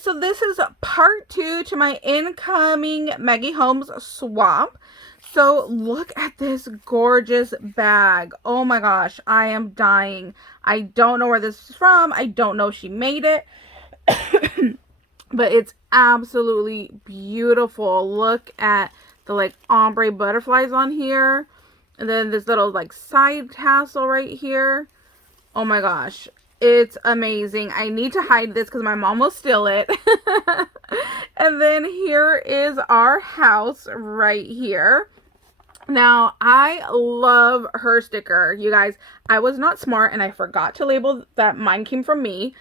so this is part 2 to my incoming Maggie Holmes swap. So look at this gorgeous bag. Oh my gosh, I am dying. I don't know where this is from. I don't know if she made it. But it's absolutely beautiful. Look at the like ombre butterflies on here. And then this little like side tassel right here. Oh my gosh. It's amazing. I need to hide this because my mom will steal it. And then here is our house right here. Now, I love her sticker. You guys, I was not smart and I forgot to label that mine came from me.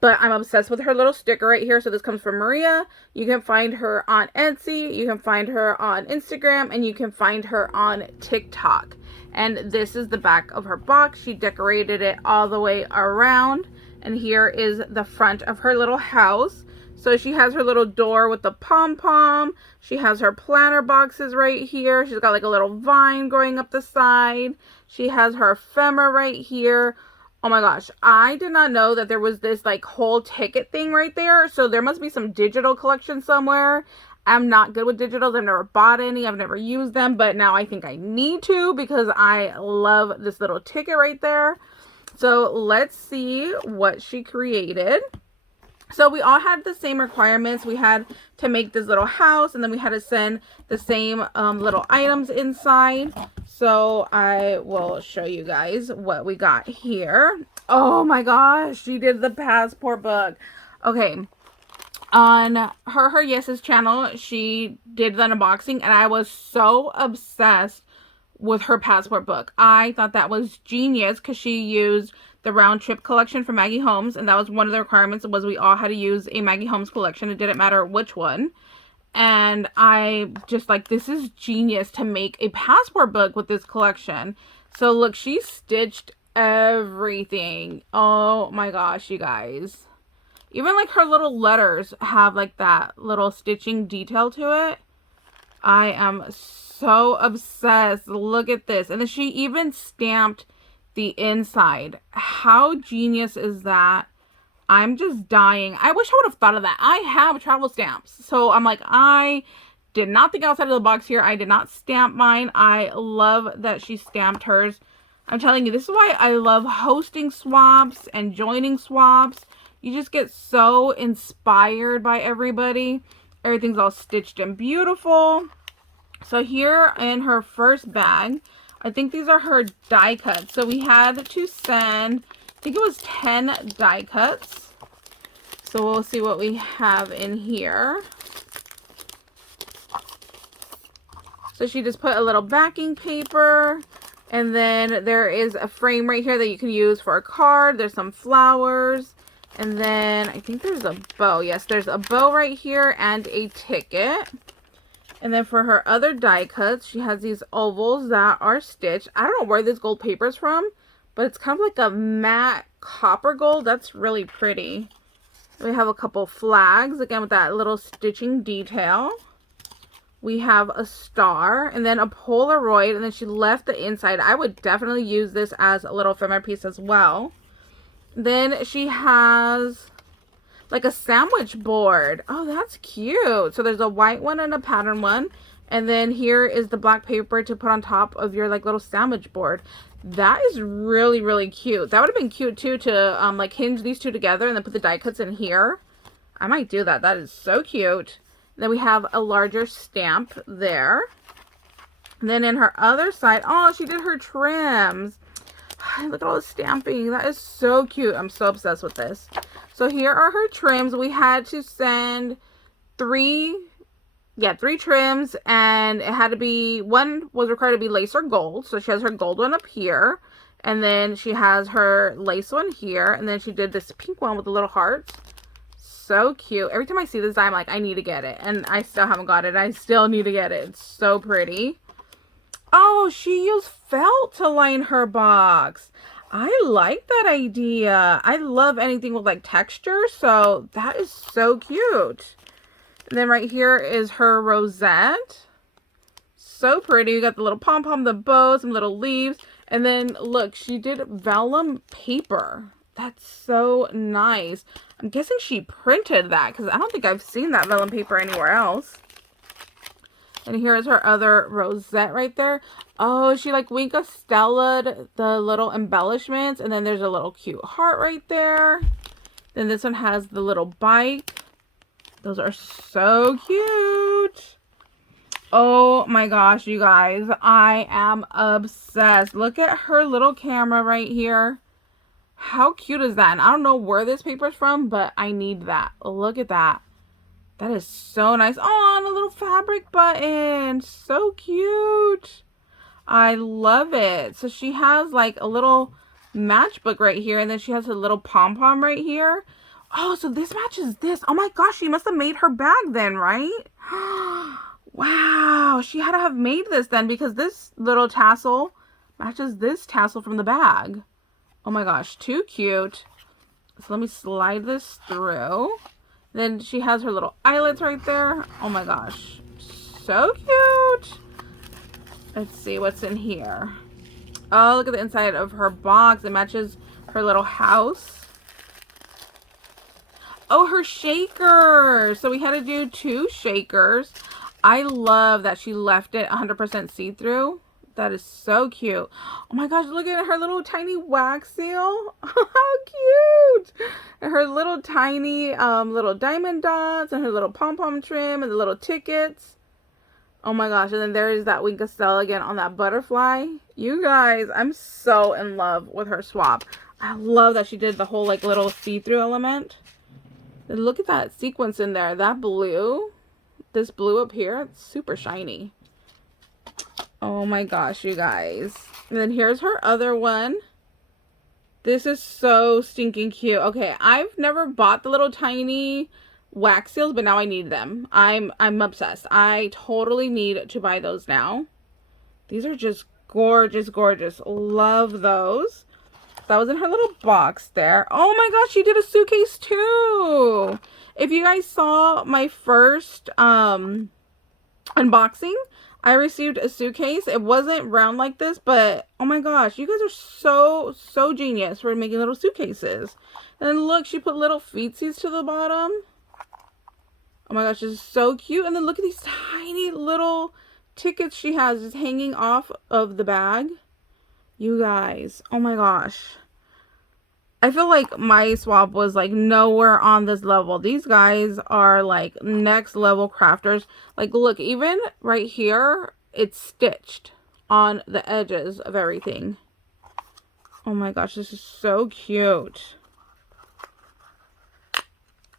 But I'm obsessed with her little sticker right here. So this comes from Maria. You can find her on Etsy. You can find her on Instagram. And you can find her on TikTok. And this is the back of her box. She decorated it all the way around. And here is the front of her little house. So she has her little door with the pom-pom. She has her planter boxes right here. She's got like a little vine going up the side. She has her ephemera right here. Oh my gosh, I did not know that there was this like whole ticket thing right there. So there must be some digital collection somewhere. I'm not good with digitals. I've never bought any. I've never used them. But now I think I need to because I love this little ticket right there. So let's see what she created. So we all had the same requirements. We had to make this little house and then we had to send the same little items inside. So I will show you guys what we got here. Oh my gosh, she did the passport book. Okay, on her Yes's channel, she did the unboxing and I was so obsessed with her passport book. I thought that was genius because she used the round trip collection from Maggie Holmes, and that was one of the requirements was we all had to use a Maggie Holmes collection. It didn't matter which one. And I just like, this is genius to make a passport book with this collection. So look, she stitched everything. Oh my gosh, you guys. Even like her little letters have like that little stitching detail to it. I am so obsessed. Look at this. And then she even stamped the inside. How genius is that? I'm just dying. I wish I would have thought of that. I have travel stamps. So I'm like, I did not think outside of the box here. I did not stamp mine. I love that she stamped hers. I'm telling you, this is why I love hosting swaps and joining swaps. You just get so inspired by everybody. Everything's all stitched and beautiful. So here in her first bag, I think these are her die cuts. So we had to send, I think it was 10 die cuts. So we'll see what we have in here. So she just put a little backing paper. And then there is a frame right here that you can use for a card. There's some flowers. And then I think there's a bow. Yes, there's a bow right here and a ticket. And then for her other die cuts, she has these ovals that are stitched. I don't know where this gold paper is from, but it's kind of like a matte copper gold. That's really pretty. We have a couple flags, again, with that little stitching detail. We have a star and then a Polaroid, and then she left the inside. I would definitely use this as a little ephemera piece as well. Then she has like a sandwich board. Oh, that's cute. So there's a white one and a pattern one. And then here is the black paper to put on top of your like little sandwich board. That is really, really cute. That would have been cute too to like hinge these two together and then put the die cuts in here. I might do that. That is so cute. Then we have a larger stamp there. And then in her other side, oh, she did her trims. Look at all the stamping. That is so cute. I'm so obsessed with this. So here are her trims. We had to send three trims, and it had to be, one was required to be lace or gold. So she has her gold one up here, and then she has her lace one here, and then she did this pink one with the little hearts. So cute. Every time I see this, I'm like, I need to get it, and I still haven't got it. I still need to get it. It's so pretty. Oh, she used felt to line her box. I like that idea. I love anything with like texture, so that is so cute. And then right here is her rosette. So pretty. You got the little pom-pom, the bow, some little leaves. And then look, she did vellum paper. That's so nice. I'm guessing she printed that because I don't think I've seen that vellum paper anywhere else. And here's her other rosette right there. Oh, she like Winka Stella'd the little embellishments. And then there's a little cute heart right there. Then this one has the little bike. Those are so cute. Oh my gosh, you guys. I am obsessed. Look at her little camera right here. How cute is that? And I don't know where this paper is from, but I need that. Look at that. That is so nice. Oh, and a little fabric button. So cute. I love it. So she has like a little matchbook right here. And then she has a little pom-pom right here. Oh, so this matches this. Oh my gosh, she must have made her bag then, right? Wow, she had to have made this then because this little tassel matches this tassel from the bag. Oh my gosh, too cute. So let me slide this through. Then she has her little eyelets right there. Oh my gosh, so cute. Let's see what's in here. Oh, look at the inside of her box. It matches her little house. Oh, her shaker. So we had to do 2 shakers. I love that she left it 100% see-through. That is so cute. Oh my gosh, look at her little tiny wax seal. How cute. And her little tiny little diamond dots and her little pom-pom trim and the little tickets. Oh my gosh, and then there is that Winka Stella again on that butterfly. You guys, I'm so in love with her swap. I love that she did the whole like little see-through element. And look at that sequence in there. That blue, this blue up here, it's super shiny. Oh my gosh, you guys. And then here's her other one. This is so stinking cute. Okay, I've never bought the little tiny wax seals, but now I need them. I'm obsessed. I totally need to buy those now. These are just gorgeous, gorgeous. Love those. That was in her little box there. Oh my gosh, she did a suitcase too. If you guys saw my first unboxing, I received a suitcase. It wasn't round like this, but oh my gosh, you guys are so genius for making little suitcases. And then look, she put little feetsies to the bottom. Oh my gosh, this is so cute. And then look at these tiny little tickets she has just hanging off of the bag. You guys, oh my gosh. I feel like my swap was like nowhere on this level. These guys are like next level crafters. Like look, even right here, it's stitched on the edges of everything. Oh my gosh, this is so cute.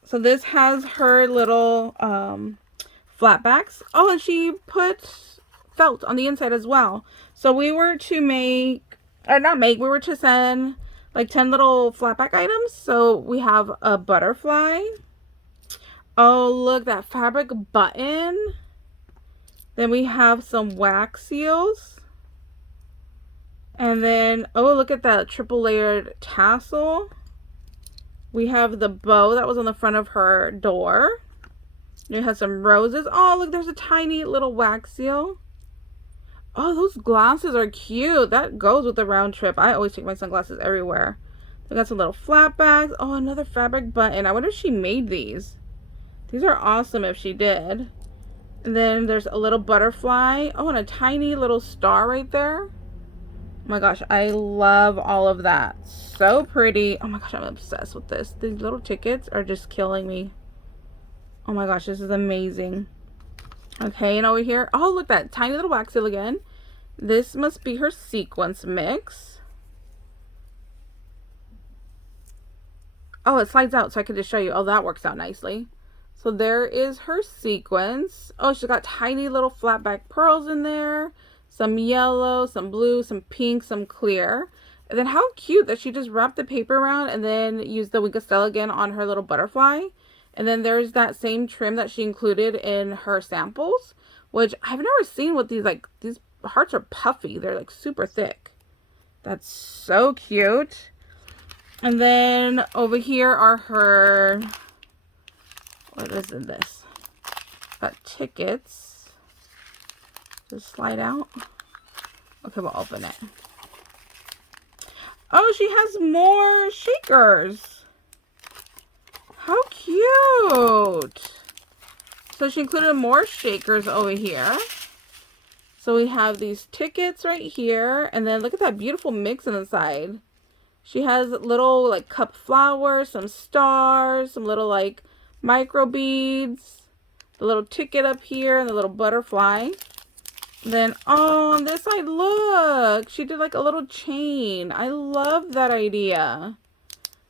So this has her little flat backs. Oh, and she put felt on the inside as well. So we were to make, or not make, we were to send like 10 little flat back items. So we have a butterfly. Oh, look, that fabric button. Then we have some wax seals. And then, oh, look at that triple layered tassel. We have the bow that was on the front of her door. It has some roses. Oh, look, there's a tiny little wax seal. Oh, those glasses are cute. That goes with the round trip. I always take my sunglasses everywhere. They got some little flat bags. Oh, another fabric button. I wonder if she made these. These are awesome if she did. And then there's a little butterfly. Oh, and a tiny little star right there. Oh my gosh, I love all of that. So pretty. Oh my gosh, I'm obsessed with this. These little tickets are just killing me. Oh my gosh, this is amazing. Okay, and over here, oh look, that tiny little wax seal again. This must be her sequence mix. Oh, it slides out so I could just show you. Oh, that works out nicely. So there is her sequence. Oh, she's got tiny little flat back pearls in there. Some yellow, some blue, some pink, some clear. And then how cute that she just wrapped the paper around and then used the Winka Stella again on her little butterfly. And then there's that same trim that she included in her samples, which I've never seen with these, like, these hearts are puffy. They're like super thick. That's so cute. And then over here are her, what is this? Got tickets. Just slide out. Okay, we'll open it. Oh, she has more shakers. How cute. So she included more shakers over here. So we have these tickets right here. And then look at that beautiful mix inside. She has little like cup flowers, some stars, some little like micro beads, the little ticket up here, and the little butterfly. Then on this side, look, she did like a little chain. I love that idea.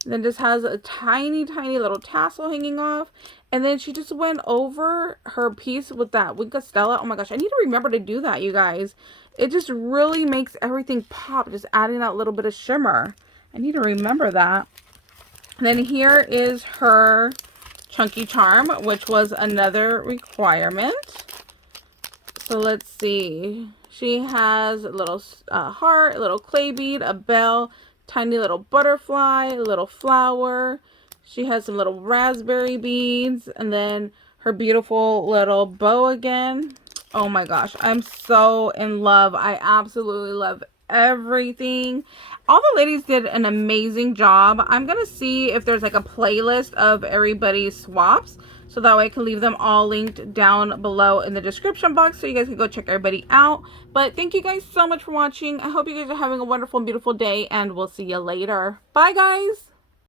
Then just has a tiny, tiny little tassel hanging off. And then she just went over her piece with that Wink Stella. Oh my gosh, I need to remember to do that, you guys. It just really makes everything pop, just adding that little bit of shimmer. I need to remember that. And then here is her chunky charm, which was another requirement. So let's see. She has a little heart, a little clay bead, a bell, tiny little butterfly, a little flower. She has some little raspberry beads, and then her beautiful little bow again. Oh my gosh, I'm so in love. I absolutely love everything. All the ladies did an amazing job. I'm gonna see if there's like a playlist of everybody's swaps, so that way I can leave them all linked down below in the description box so you guys can go check everybody out. But thank you guys so much for watching. I hope you guys are having a wonderful and beautiful day, and we'll see you later. Bye guys.